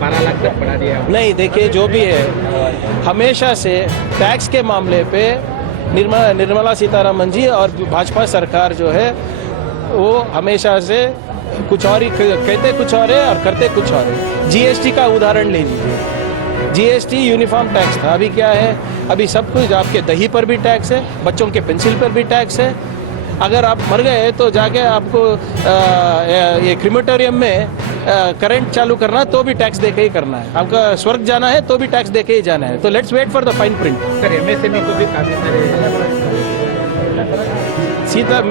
12 लाख तक बढ़ा दिया। नहीं, देखिए जो भी है हमेशा से टैक्स के मामले पे निर्मला सीतारमन जी और भाजपा सरकार जो है वो हमेशा से कुछ और ही कहते कुछ और है और करते कुछ और है। जीएसटी का उदाहरण ले लीजिए, जीएसटी यूनिफॉर्म टैक्स था, अभी क्या है? अभी सब कुछ, आपके दही पर भी टैक्स है, बच्चों के पेंसिल पर भी टैक्स है। अगर आप मर गए तो जाके आपको ये क्रिमेटोरियम में करंट चालू करना तो भी टैक्स देके ही करना है। आपका स्वर्ग जाना है तो भी टैक्स देके ही जाना है। तो let's wait for the fine print. Sir MSME को भी काफी सारे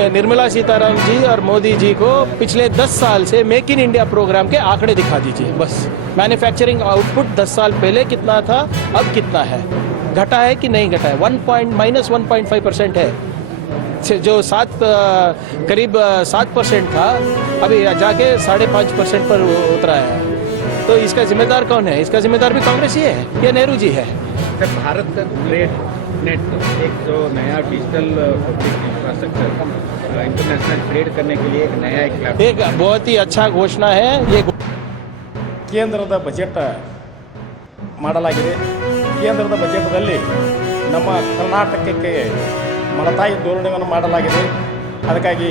निर्मला सीतारामन जी और मोदी जी को पिछले 10 साल से मेक इन इंडिया प्रोग्राम के आंकड़े दिखा दीजिए बस। मैन्युफैक्चरिंग आउटपुट 10 साल पहले कितना था, अब कितना है, घटा है कि नहीं घटा है? -1.5% है, जो करीब 7% था, अभी जाके 5.5% पर उतरा है। तो इसका जिम्मेदार कौन है? इसका जिम्मेदार भी कांग्रेस ही है या नेहरू जी है? सर भारत ट्रेड नेट एक जो नया डिजिटल इंफ्रास्ट्रक्चर इंटरनेशनल ट्रेड करने के लिए एक बहुत ही अच्छा घोषणा है ये। ಕೇಂದ್ರದ ಬಜೆಟ್ ಮಾಡಲಾಗಿದೆ. ಕೇಂದ್ರದ ಬಜೆಟ್ನಲ್ಲಿ ನಮ್ಮ ಕರ್ನಾಟಕಕ್ಕೆ ಮಲತಾಯಿ ಧೋರಣೆಯನ್ನು ಮಾಡಲಾಗಿದೆ. ಅದಕ್ಕಾಗಿ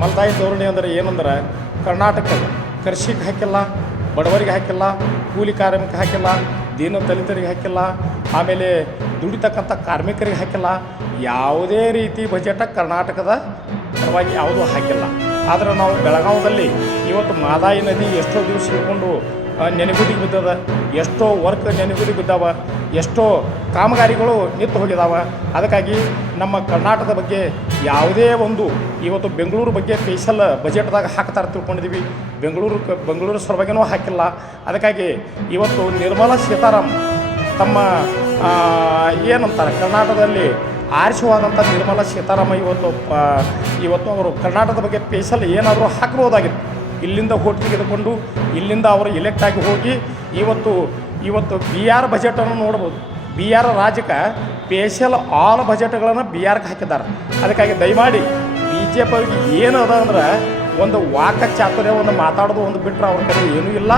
ಮಲತಾಯಿ ಧೋರಣೆ ಅಂದರೆ ಏನಂದ್ರೆ ಕರ್ನಾಟಕದ ಕೃಷಿಗೆ ಹಾಕಿಲ್ಲ, ಬಡವರಿಗೆ ಹಾಕಿಲ್ಲ, ಕೂಲಿ ಕಾರ್ಮಿಕ ಹಾಕಿಲ್ಲ, ದೀನ ದಲಿತರಿಗೆ ಹಾಕಿಲ್ಲ, ಆಮೇಲೆ ದುಡಿತಕ್ಕಂಥ ಕಾರ್ಮಿಕರಿಗೆ ಹಾಕಿಲ್ಲ. ಯಾವುದೇ ರೀತಿ ಬಜೆಟ ಕರ್ನಾಟಕದ ಪರವಾಗಿ ಯಾವುದೂ ಹಾಕಿಲ್ಲ. ಆದರೆ ನಾವು ಬೆಳಗಾವದಲ್ಲಿ ಇವತ್ತು ಮಾದಾಯಿ ನದಿ ಎಷ್ಟೋ ದಿವಸ ಹಿಡ್ಕೊಂಡು ನೆನೆಗುದಿಗೆ ಬಿದ್ದದ, ಎಷ್ಟೋ ವರ್ಕ್ ನೆನೆಗುದಿಗೆ ಬಿದ್ದಾವ, ಎಷ್ಟೋ ಕಾಮಗಾರಿಗಳು ನಿಂತು ಹೋಗಿದ್ದಾವೆ. ಅದಕ್ಕಾಗಿ ನಮ್ಮ ಕರ್ನಾಟಕದ ಬಗ್ಗೆ ಯಾವುದೇ ಒಂದು ಇವತ್ತು ಬೆಂಗಳೂರು ಬಗ್ಗೆ ಸ್ಪೆಷಲ್ ಬಜೆಟ್ದಾಗ ಹಾಕ್ತಾರೆ ತಿಳ್ಕೊಂಡಿದ್ದೀವಿ. ಬೆಂಗಳೂರು ಸಲುವಾಗಿನೂ ಹಾಕಿಲ್ಲ. ಅದಕ್ಕಾಗಿ ಇವತ್ತು ನಿರ್ಮಲಾ ಸೀತಾರಾಮನ್ ತಮ್ಮ ಏನಂತಾರೆ ಕರ್ನಾಟಕದಲ್ಲಿ ಆರಿಸುವಾದಂಥ ನಿರ್ಮಲಾ ಸೀತಾರಾಮನ್ ಇವತ್ತು ಅವರು ಕರ್ನಾಟಕದ ಬಗ್ಗೆ ಸ್ಪೆಷಲ್ ಏನಾದರೂ ಹಾಕ್ಬೋದಾಗಿತ್ತು. ಇಲ್ಲಿಂದ ಓಟ್ ತೆಗೆದುಕೊಂಡು ಇಲ್ಲಿಂದ ಅವರು ಎಲೆಕ್ಟ್ ಆಗಿ ಹೋಗಿ ಇವತ್ತು ಬಿ ಆರ್ ಬಜೆಟನ್ನು ನೋಡ್ಬೋದು. ಬಿ ಆರ್ ರಾಜ್ಯಕ್ಕೆ ಸ್ಪೆಷಲ್ ಆಲ್ ಬಜೆಟ್ಗಳನ್ನು ಬಿ ಆರ್ಗೆ ಹಾಕಿದ್ದಾರೆ. ಅದಕ್ಕಾಗಿ ದಯಮಾಡಿ ಬಿ ಜೆ ಪಿ ಅವ್ರಿಗೆ ಏನು ಅದ ಅಂದ್ರೆ ಒಂದು ವಾಕ ಚಾತುರ್ಯ, ಒಂದು ಮಾತಾಡೋದು ಒಂದು ಬಿಟ್ಟರೆ ಅವ್ರ ಕಡೆ ಏನೂ ಇಲ್ಲ.